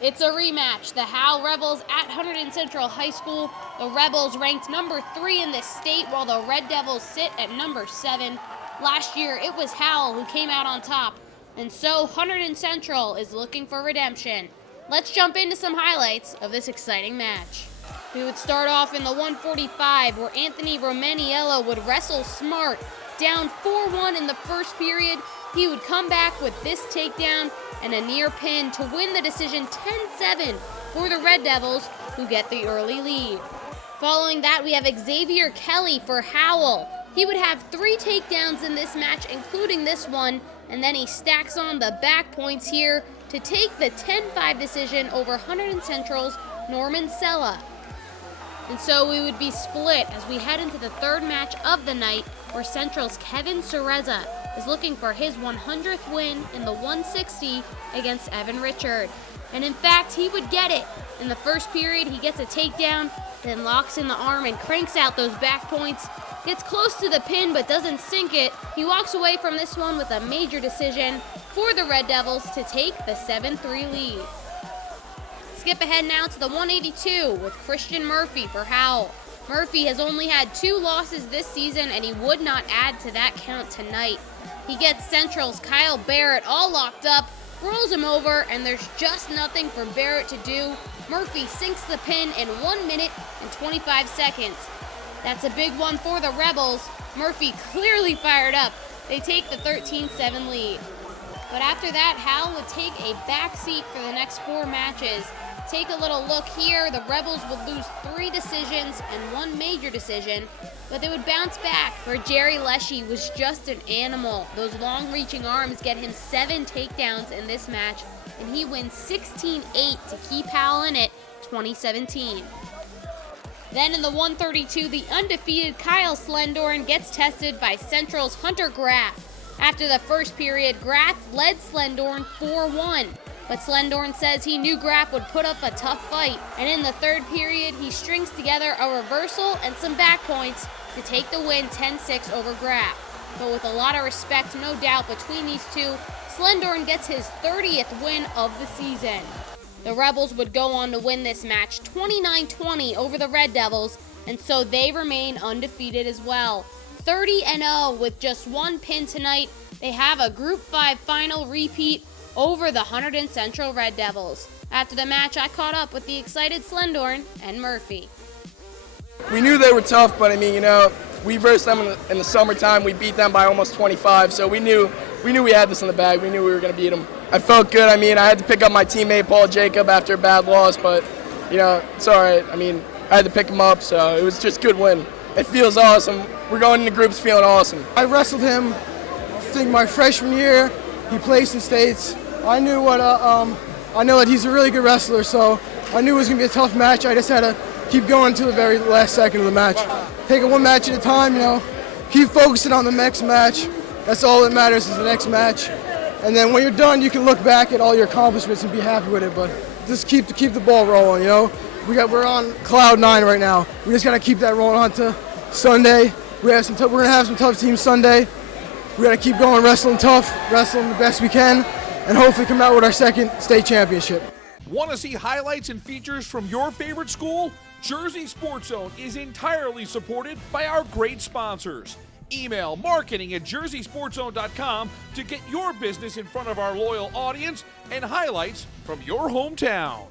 It's a rematch. The Howell Rebels at Hunterdon Central High School. The Rebels ranked number 3 in the state, while the Red Devils sit at number 7. Last year, it was Howell who came out on top. And so Hunterdon Central is looking for redemption. Let's jump into some highlights of this exciting match. We would start off in the 145, where Anthony Romaniello would wrestle smart. Down 4-1 in the first period, he would come back with this takedown and a near pin to win the decision 10-7 for the Red Devils, who get the early lead. Following that, we have Xavier Kelly for Howell. He would have 3 takedowns in this match, including this one, and then he stacks on the back points here to take the 10-5 decision over Hunterdon Central's Norman Sella. And so we would be split as we head into the third match of the night, where Central's Kevin Cereza is looking for his 100th win in the 160 against Evan Richard. And in fact, he would get it. In the first period, he gets a takedown, then locks in the arm and cranks out those back points. Gets close to the pin but doesn't sink it. He walks away from this one with a major decision for the Red Devils to take the 7-3 lead. Skip ahead now to the 182 with Christian Murphy for Howell. Murphy has only had 2 losses this season, and he would not add to that count tonight. He gets Central's Kyle Barrett all locked up, rolls him over, and there's just nothing for Barrett to do. Murphy sinks the pin in 1 minute and 25 seconds. That's a big one for the Rebels. Murphy clearly fired up. They take the 13-7 lead. But after that, Howell would take a back seat for the next 4 matches. Take a little look here. The Rebels would lose 3 decisions and 1 major decision, but they would bounce back, where Jerry Leshy was just an animal. Those long-reaching arms get him 7 takedowns in this match, and he wins 16-8 to keep Howell in it 2017. Then in the 132, the undefeated Kyle Slendorn gets tested by Central's Hunter Graff. After the first period, Graff led Slendorn 4-1. But Slendorn says he knew Graff would put up a tough fight, and in the third period, he strings together a reversal and some back points to take the win 10-6 over Graff. But with a lot of respect, no doubt, between these two, Slendorn gets his 30th win of the season. The Rebels would go on to win this match 29-20 over the Red Devils, and so they remain undefeated as well. 30-0 with just 1 pin tonight. They have a Group 5 final repeat over the Hunterdon Central Red Devils. After the match, I caught up with the excited Slendorn and Murphy. We knew they were tough, but I mean, we versed them in the summertime. We beat them by almost 25, so we knew we had this in the bag. We knew we were going to beat them. I felt good. I mean, I had to pick up my teammate Paul Jacob after a bad loss, but it's all right. I mean, I had to pick him up, so it was just a good win. It feels awesome. We're going into groups feeling awesome. I wrestled him, I think, my freshman year. He placed in states. I knew I know that he's a really good wrestler, so I knew it was going to be a tough match. I just had to keep going to the very last second of the match. Take it 1 match at a time, keep focusing on the next match. That's all that matters, is the next match. And then when you're done, you can look back at all your accomplishments and be happy with it, but just keep the ball rolling, We're on cloud 9 right now. We just got to keep that rolling on to Sunday. We're going to have some tough teams Sunday. We got to keep going, wrestling tough, wrestling the best we can, and hopefully come out with our 2nd state championship. Want to see highlights and features from your favorite school? Jersey Sports Zone is entirely supported by our great sponsors. Email marketing@jerseysportszone.com to get your business in front of our loyal audience and highlights from your hometown.